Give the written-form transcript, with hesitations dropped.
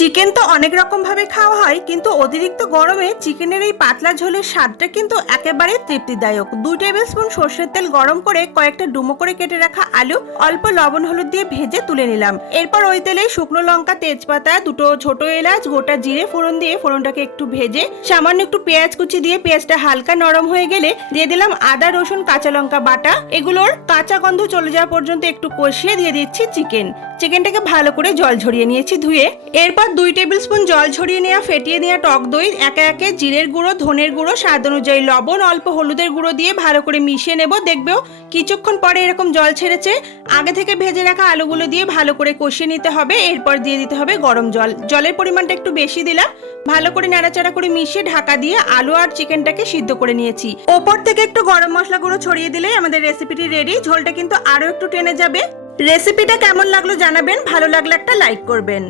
Chicken তো অনেক রকম ভাবে খাওয়া হয়, কিন্তু অতিরিক্ত গরমে চিকেনের এই পাতলা ঝোলের স্বাদটা কিন্তু একেবারে তৃপ্তিদায়ক। 2 টেবিল স্পুন সর্ষের তেল গরম করে কয়েকটা ডুমো করে কেটে রাখা আলু অল্প লবণ হলুদ দিয়ে ভেজে তুলে নিলাম। এরপর ওই তেলে শুকনো লঙ্কা, তেজপাতা, 2টো ছোট এলাচ, গোটা জিরে ফোড়ন দিয়ে ফোড়নটাকে একটু ভেজে সামান্য একটু পেঁয়াজ কুচি দিয়ে পেঁয়াজটা হালকা নরম হয়ে গেলে দিয়ে দিলাম আদা, রসুন, কাঁচা লঙ্কা বাটা। এগুলোর কাঁচা গন্ধ চলে যাওয়া পর্যন্ত একটু কষিয়ে দিয়ে দিচ্ছি চিকেনটাকে ভালো করে জল ঝরিয়ে নিয়েছি ধুয়ে। এরপর 2 টেবিল স্পুন জল ঝরিয়ে নেওয়া ফেটিয়ে নেওয়া টক দই, একে একে জিরের গুঁড়ো, ধনের গুঁড়ো, স্বাদ অনুযায়ী লবণ, অল্প হলুদের গুঁড়ো দিয়ে ভালো করে মিশিয়ে নেব। দেখবেও কিছুক্ষণ পরে এরকম জল ছেড়েছে। আগে থেকে ভেজে রাখা আলুগুলো দিয়ে ভালো করে কষিয়ে নিতে হবে। এরপর দিয়ে দিতে হবে গরম জল। জলের পরিমাণটা একটু বেশি দিলাম। ভালো করে নাড়াচাড়া করে মিশিয়ে ঢাকা দিয়ে আলু আর চিকেনটাকে সিদ্ধ করে নিয়েছি। ওপর থেকে একটু গরম মশলা গুঁড়ো ছড়িয়ে দিলেই আমাদের রেসিপিটি রেডি। ঝোলটা কিন্তু আরো একটু টেনে যাবে। রেসিপিটা কেমন লাগলো জানাবেন, ভালো লাগলে একটা লাইক করবেন।